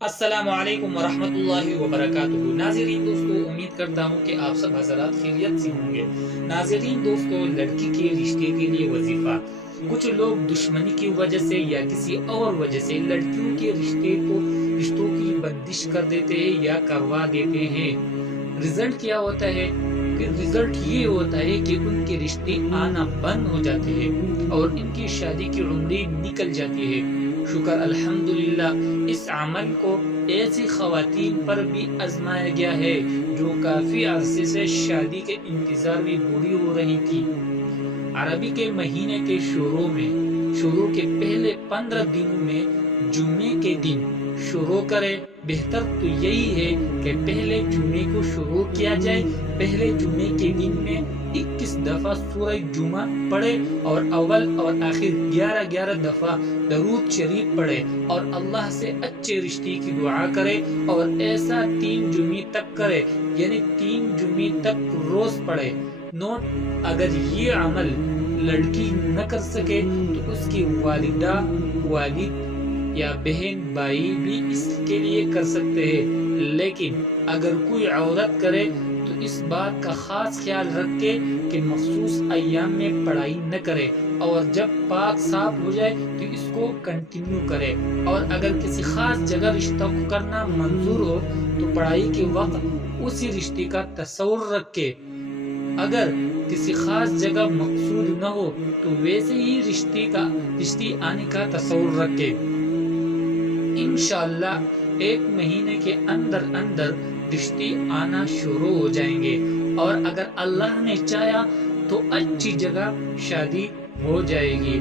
السلام علیکم ورحمۃ اللہ وبرکاتہ۔ ناظرین دوستو، امید کرتا ہوں کہ آپ سب حضرات خیریت سے ہوں گے۔ ناظرین دوستو، لڑکی کے رشتے کے لیے وظیفہ، کچھ لوگ دشمنی کی وجہ سے یا کسی اور وجہ سے لڑکیوں کے رشتوں کی بندش کر دیتے ہیں یا کروا دیتے ہیں۔ رزلٹ کیا ہوتا ہے؟ رزلٹ یہ ہوتا ہے کہ ان کے رشتے آنا بند ہو جاتے ہیں اور ان کی شادی کی عمریں نکل جاتی ہے۔ شکر الحمدللہ، اس عمل کو ایسی خواتین پر بھی آزمایا گیا ہے جو کافی عرصے سے شادی کے انتظار میں بوڑھی ہو رہی تھی۔ عربی کے مہینے کے شروع کے پہلے 15 دنوں میں جمعے کے دن شروع کرے۔ بہتر تو یہی ہے کہ پہلے جمعے کو شروع کیا جائے۔ پہلے جمعے کے دن میں 21 دفعہ سورہ جمعہ پڑھے اور اول اور آخر 11 دفعہ درود شریف پڑھے اور اللہ سے اچھے رشتے کی دعا کرے، اور ایسا 3 جمعے تک کرے، یعنی 3 جمعے تک روز پڑھے۔ نوٹ: اگر یہ عمل لڑکی نہ کر سکے تو اس کی والدہ، والد یا بہن بھائی بھی اس کے لیے کر سکتے ہیں، لیکن اگر کوئی عورت کرے تو اس بات کا خاص خیال رکھے کہ مخصوص ایام میں پڑھائی نہ کرے، اور جب پاک صاف ہو جائے تو اس کو کنٹینیو کرے، اور اگر کسی خاص جگہ رشتہ کرنا منظور ہو تو پڑھائی کے وقت اسی رشتے کا تصور رکھے۔ اگر کسی خاص جگہ مقصود نہ ہو تو ویسے ہی رشتے آنے کا تصور رکھے۔ انشاءاللہ 1 مہینے کے اندر رشتے آنا شروع ہو جائیں گے، اور اگر اللہ نے چاہا تو اچھی جگہ شادی ہو جائے گی۔